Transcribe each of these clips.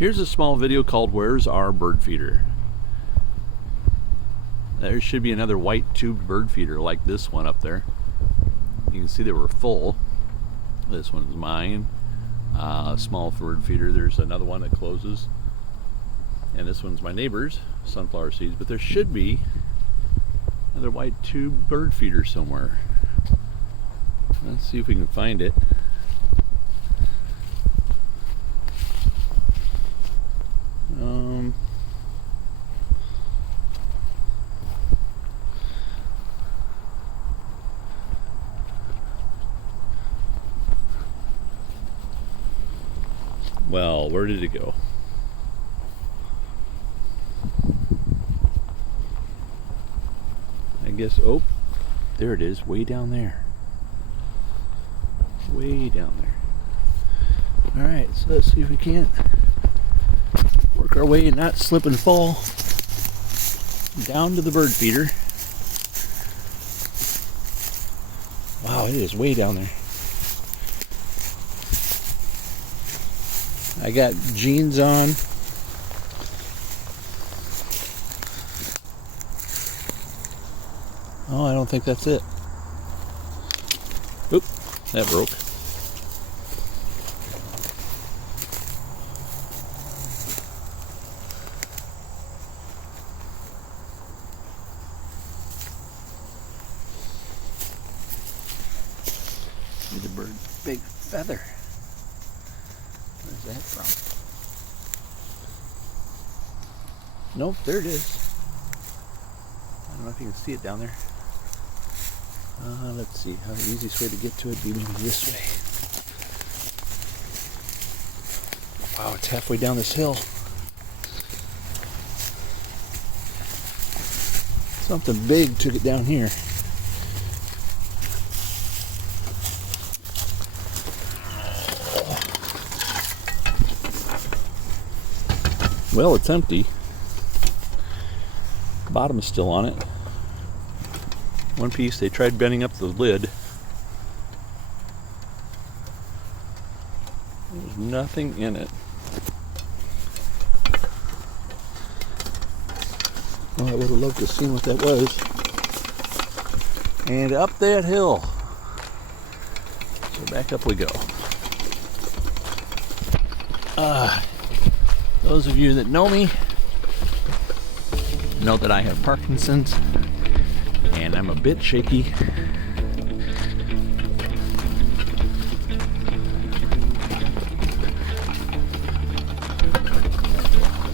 Here's a small video called Where's Our Bird Feeder? There should be another white tubed bird feeder like this one up there. You can see they were full. This one's mine. Small bird feeder. There's another one that closes. And this one's my neighbor's, sunflower seeds. But there should be another white tube bird feeder somewhere. Let's see if we can find it. Well, where did it go? I guess, oh, there it is, way down there. Way down there. Alright, so let's see if we can't work our way and not slip and fall down to the bird feeder. Wow, it is way down there. I got jeans on. Oh, I don't think that's it. Oop, that broke. Here's a bird, big feather. Where's that from? Nope, there it is. I don't know if you can see it down there. Let's see, how the easiest way to get to it would be maybe this way. Wow, it's halfway down this hill. Something big took it down here. Well, it's empty. The bottom is still on it. One piece, they tried bending up the lid. There's nothing in it. Well, I would have loved to have seen what that was. And up that hill. So back up we go. Those of you that know me know that I have Parkinson's and I'm a bit shaky.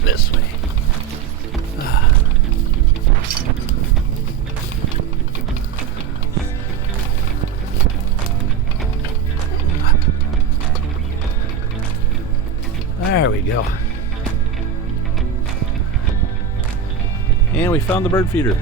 This way. There we go. And we found the bird feeder.